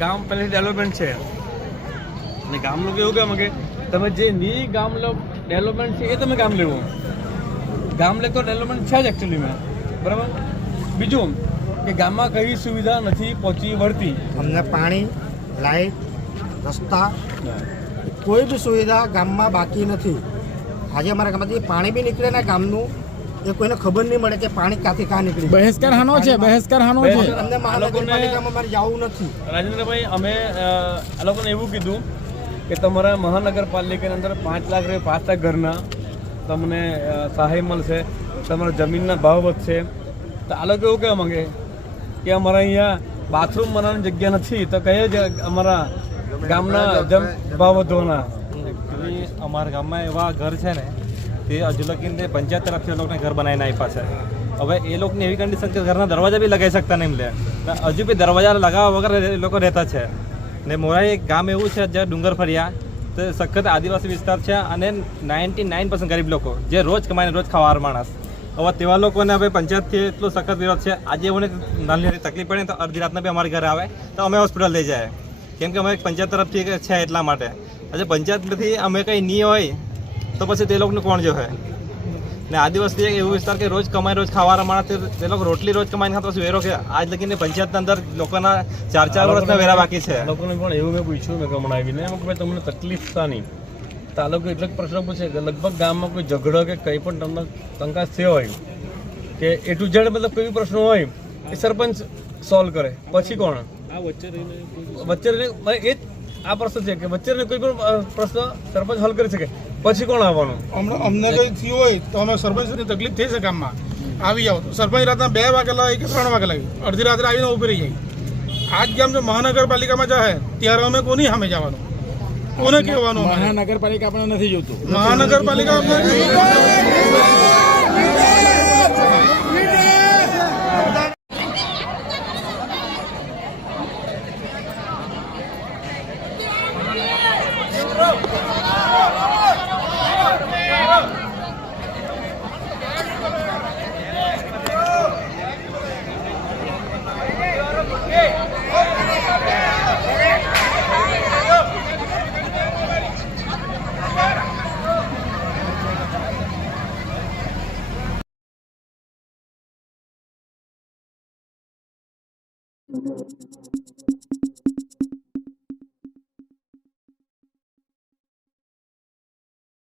ગામ પહેલેથી ડેવલપમેન્ટ છે. અને ગામ લોકો એવું કહેવા કે તમે જે ની ગામ ડેવલપમેન્ટ છે એ તમે ગામ લેવું. ગામ લે તો ડેવલપમેન્ટ છે જ એકચ્યુઅલીમાં બરાબર? બીજું કે ગામમાં કઈ સુવિધા નથી પહોંચી વળતી. અમને પાણી લાઇટ રસ્તા કોઈ બી સુવિધા ગામમાં બાકી નથી. આજે અમારા ગામમાંથી પાણી બી નીકળે ને ગામનું એ કોઈને ખબર નહીં મળે કે પાણી ક્યાંથી ક્યાં નીકળી બહિષ્કાર હાનો છે બહિષ્કાર હાનો છે. અમને મહાનગરપાલિકામાં અમારે જવું નથી. રાજેન્દ્રભાઈ અમે આ લોકોને એવું કીધું કે તમારા મહાનગરપાલિકાની અંદર પાંચ લાખ રૂપિયા પાંચ લાખ ઘરના તમને સહાય મળશે તમારા જમીનના ભાવ વધશે. તો આ લોકો એવું કહેવા માંગે કે અમારા અહીંયા બાથરૂમ બનાવવાની જગ્યા નથી તો કઈ જ અમારા ગામના જમ ભાવ વધવાના? અમારા ગામમાં એવા ઘર છે ને, તે હજુ લગીને પંચાયત તરફથી એ લોકોને ઘર બનાવીને આપ્યા છે. હવે એ લોકોની એવી કન્ડિશન કે ઘરના દરવાજા બી લગાવી શકતા નહીં લે. હજુ બી દરવાજા લગાવવા વગર એ લોકો રહેતા છે. ને મોરાઈ એક ગામ એવું છે, જ્યાં ડુંગર ફર્યા, તે સખત આદિવાસી વિસ્તાર છે અને નાઇન્ટી નાઇન ગરીબ લોકો, જે રોજ કમાઈને રોજ ખાવાર માણસ. હવે તેવા લોકોને હવે પંચાયતથી એટલો સખત વિરોધ છે. આજે એઓને નાની નાની તકલીફ પડે તો અડધી રાતના બી અમારા ઘરે આવે, તો અમે હોસ્પિટલ લઈ જાય. કેમ કે અમે પંચાયત તરફથી છે એટલા માટે. આજે પંચાયતમાંથી અમે કંઈ નહીં હોય તો પછી તે લોકોને કોણ જો હે ને આદિવાસી એક એવું વિસ્તાર કે રોજ કમાઈ રોજ ખાવાના માણસ તે- લોકો રોટલી રોજ કમાઈને ખાતા વેરો કે આજ લગીને પંચાયતના અંદર લોકોના ચાર ચાર વર્ષના વેરા બાકી છે. લોકોને પણ એવું મેં પૂછ્યું મેં હમણાં આવીને એમ કે ભાઈ તમને તકલીફ શાની તો આ લોકો એટલો જ પ્રશ્ન પૂછે કે લગભગ ગામમાં કોઈ ઝઘડો કે કંઈ પણ તમને શંકા થયો હોય કે એ ટુ ઝેડ મતલબ કોઈ પ્રશ્ન હોય એ સરપંચ સોલ્વ કરે. પછી કોણ? વચ્ચે રહીને એ જ આ પ્રશ્ન છે કે વચ્ચે કોઈ પણ પ્રશ્ન સરપંચ હલ કરી શકે. પછી કોણ આવવાનું? અમને અમને કંઈ થયું હોય તો અમે સરપંચની તકલીફ થઈ છે કામમાં આવી જાઓ તો. સરપંચ રાતના બે વાગે લાવી કે ત્રણ વાગે લાવી અડધી રાત્રે આવીને ઊભી રહી જાય. આજ ગામ જો મહાનગરપાલિકામાં જાય ત્યારે અમે કોની સામે જવાનું? કોને કહેવાનું? મહાનગરપાલિકા આપણે નથી જોતું. મહાનગરપાલિકા